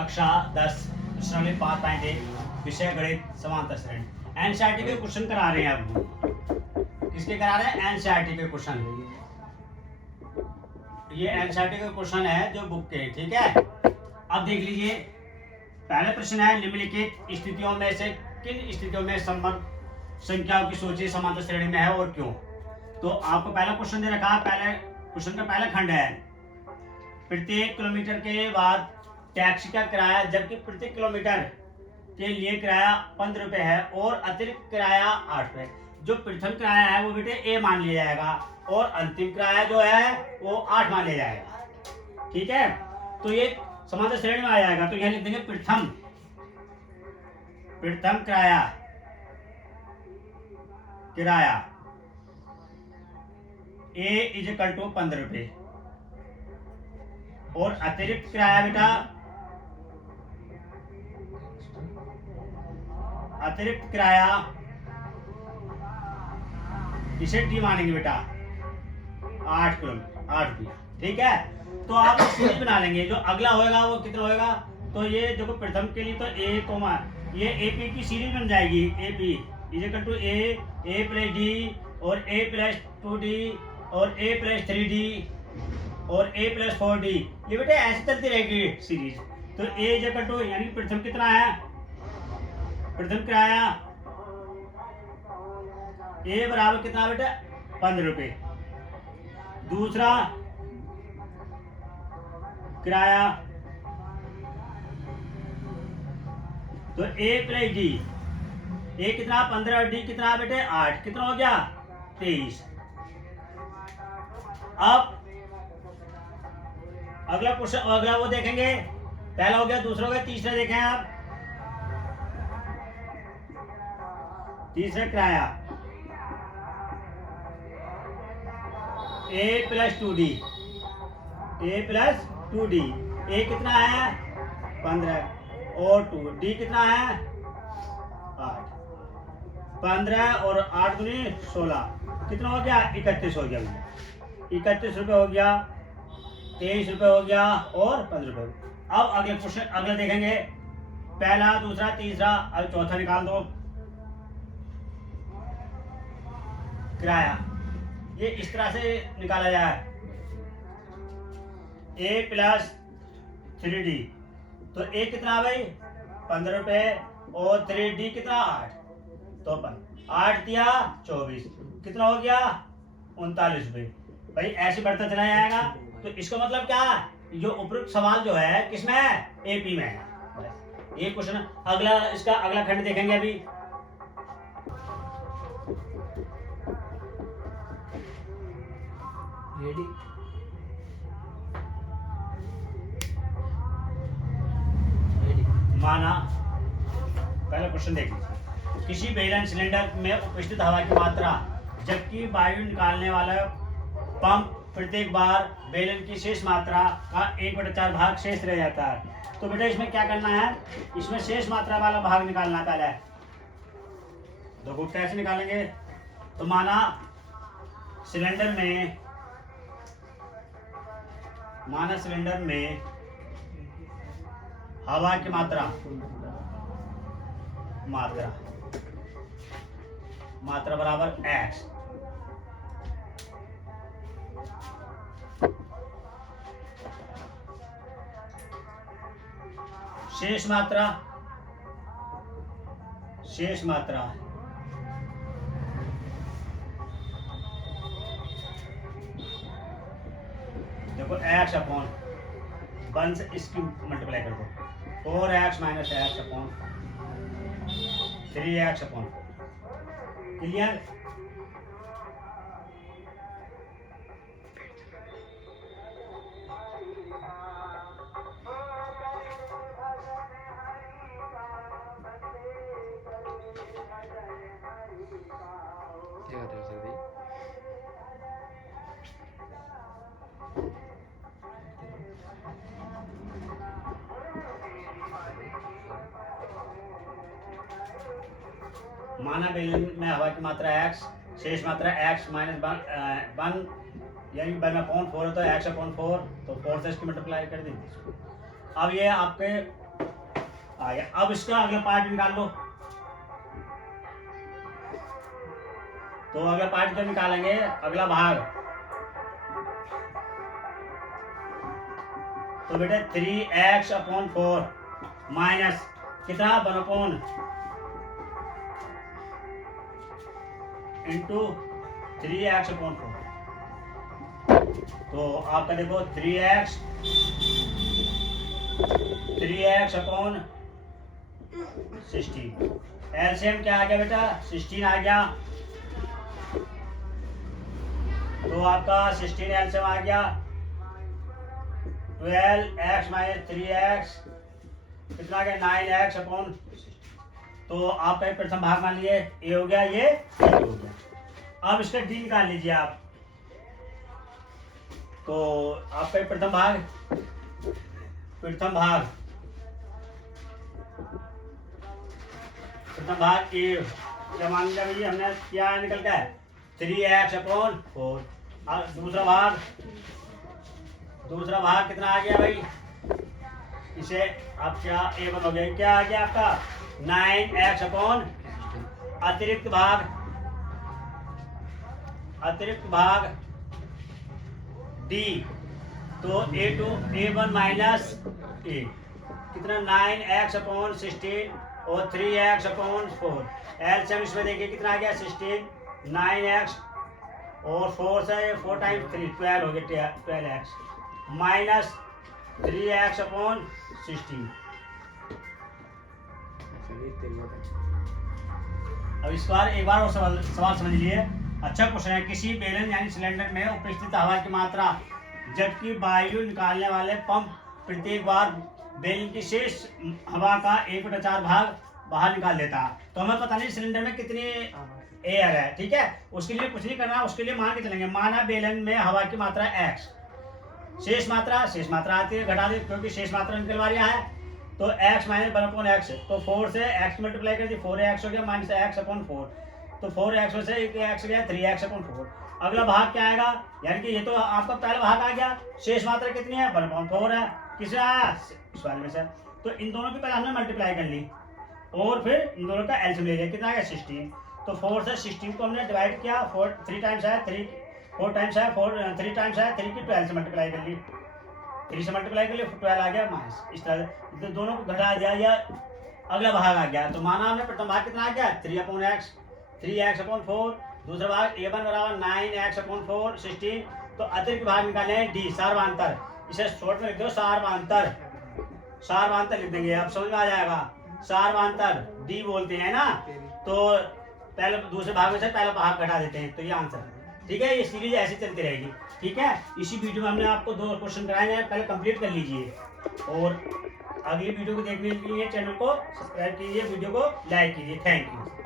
कक्षा 10 श्रेणी 5.1 विषय गणित समांतर श्रेणी। एनसीईआरटी के क्वेश्चन करा रहे हैं आपको। किसके करा रहे हैं? एनसीईआरटी के क्वेश्चन। ये एनसीईआरटी के क्वेश्चन है जो बुक के, ठीक है। अब देख लीजिए, पहला प्रश्न है निम्नलिखित स्थितियों में से किन स्थितियों में संबंध संख्याओं की सूची समांतर श्रेणी में है और क्यों। तो आपको पहला क्वेश्चन दे रखा है। पहले क्वेश्चन का पहला खंड है प्रत्येक किलोमीटर के बाद टैक्सी का किराया, जबकि प्रत्येक किलोमीटर के लिए किराया 15 रुपए है और अतिरिक्त किराया 8 रुपए। जो प्रथम किराया है वो बेटे ए मान लिया जाएगा और अंतिम किराया जो है वो 8 मान लिया जाएगा, ठीक है। तो ये समांतर श्रेणी में आ जाएगा। तो यह लिख देंगे प्रथम किराया ए इज इक्वल टू 15 रुपए और अतिरिक्त किराया बेटा, अतिरिक्त किराया इसे डी मानेंगे बेटा 8 रुपया, ठीक है। तो आप सीरीज बना लेंगे। जो अगला होएगा वो कितना होएगा, तो ये देखो प्रथम के लिए तो ए कोमा ये एपी की सीरीज बन जाएगी। AP is equal to a plus d और ए प्लस 2d और ए प्लस 3d और ए प्लस 4d। ये बेटा ऐसे चलती रहेगी सीरीज। तो ए इज इक्वल टू यानी प्रथम कितना है, प्रथम किराया ए बराबर कितना बेटा 15 रुपए। दूसरा किराया तो ए प्लस डी, ए कितना 15 और डी कितना बेटे 8, कितना हो गया 23। अब अगला क्वेश्चन, अगला वो देखेंगे। पहला हो गया, दूसरा हो गया, तीसरा देखें आप। तीसरा किराया ए प्लस 2d, ए प्लस 2d, ए कितना है 15 और 2d कितना है 8। 15 और 8 दूनी 16, कितना हो गया 31 हो गया। 31 रुपए हो गया, 23 रुपए हो गया और 15 रुपए। अब अगले क्वेश्चन अगला देखेंगे। पहला, दूसरा, तीसरा, अब चौथा निकाल दो। किराया ये इस तरह से निकाला जाए ए प्लस 3d। तो ए कितना भाई 15 रुपए और 3d कितना 8, तो 8 दिया 24, कितना हो गया 39 रुपए। भाई ऐसे बढ़ता चला जाएगा। तो इसका मतलब क्या, जो उपरोक्त सवाल जो है किसमें है, एपी में है। ये क्वेश्चन अगला, इसका अगला खंड देखेंगे अभी। रेडी माना पहला क्वेश्चन देख लीजिए। किसी बेलन सिलेंडर में उपस्थित हवा की मात्रा, जबकि वायु निकालने वाला पंप प्रत्येक बार बेलन की शेष मात्रा का 1/4 भाग शेष रह जाता है। तो बेटा इसमें क्या करना है, इसमें शेष मात्रा वाला भाग निकालना पहले। देखो कैसे निकालेंगे। तो माना सिलेंडर में हवा की मात्रा बराबर x। शेष मात्रा देखो x अपॉन 1 से इसकी मल्टीप्लाई कर दो, 4x minus x upon 3x upon 4। Clear. क्या कर सकते हैं? माना बेलन में हवा की मात्रा x, शेष मात्रा x माइनस 1 यानी 1/4 होता है, x/4, तो 4 से इसकी मल्टीप्लाई कर दीजिए। अब ये आपके आ गया। अब इसका अगला पार्ट निकाल लो। तो अगला पार्ट जो निकालेंगे, अगला भाग, तो बेटा 3x/4 माइनस कितना 1/, इंटू 3x/4। तो आपका देखो 3x/16। एलसीएम क्या आ गया बेटा, 16 आ गया। तो आपका 16 एलसीएम आ गया 12x माइनस 3x, कितना आ गया 9x/। तो आपका एक प्रथम भाग मान लीजिए ए हो गया, ये हो गया। अब इसका डी निकाल लीजिए आप। तो आपका एक प्रथम भाग ए क्या मान लिया भैया हमने, क्या निकल गया 3x/4। और दूसरा भाग कितना आ गया भाई, इसे आप क्या A1 हो गया, क्या आ गया आपका 9x/। अतिरिक्त भाग D, तो A1 माइनस A कितना 9x/16 और 3x/4। एलसीएम इसमें देखिए कितना आ गया 16, 9x और 4 से 4 टाइम्स 3 12 हो गया 12x माइनस 3x/16। अब इस बार एक बार और सवाल समझ लिए। अच्छा क्वेश्चन है, किसी बेलन यानी सिलेंडर में उपस्थित हवा की मात्रा जबकि वायु निकालने वाले पंप प्रत्येक बार बेलन की शेष हवा का 1/4 भाग बाहर निकाल देता है। तो हमें पता नहीं सिलेंडर में कितनी एयर है, ठीक है। उसके लिए कुछ नहीं करना, उसके लिए मान के चलेंगे, माना बेलन में हवा की मात्रा x, शेष मात्रा आती है, घटा दे क्योंकि शेष मात्रा निकलवा रहा है। तो x माइनस 1/x, तो 4 से x मल्टीप्लाई कर दी 4x हो गया माइनस x/4। तो 4x से 1x गया 3x/4। अगला भाग क्या आएगा, यानी कि ये तो आपका पहला भाग आ गया, शेष मात्रा कितनी है 1/4 है, किसे आया इस वाले में से। तो इन दोनों की पहले हमने मल्टीप्लाई कर ली और फिर इन दोनों का एलसीएम ले लिया, कितना आ गया 16। तो 4 से 16 को हमने डिवाइड किया, 3 टाइम्स है 3, 4 टाइम्स है 4, 3 टाइम्स है 3 की 12 से मल्टीप्लाई कर ली, 3 से मल्टीप्लाई कर ली 12 आ गया माइनस। इस तरह से तो दोनों को घटा दिया, या अगला भाग आ गया। तो माना हमने प्रथम भाग कितना आ गया 3/x, 3x/4। दूसरा भाग A1 बराबर 9x/4 16। तो अतिरिक्त भाग निकाले हैं D, सार्वधातर। इसे शॉर्ट में लिख दो सार्वधातर लिख देंगे, अब समझ में आ जाएगा। सार्वधातर D बोलते हैं ना, तो पहले दूसरे भाग में से पहला भाग घटा देते हैं, तो ये आंसर है, ठीक है। ये सीरीज ऐसे चलती रहेगी, ठीक है। इसी वीडियो में हमने आपको 2 क्वेश्चन कराए हैं, पहले कंप्लीट कर लीजिए और अगली वीडियो को देखने के लिए चैनल को सब्सक्राइब कीजिए, वीडियो को लाइक कीजिए। Thank you.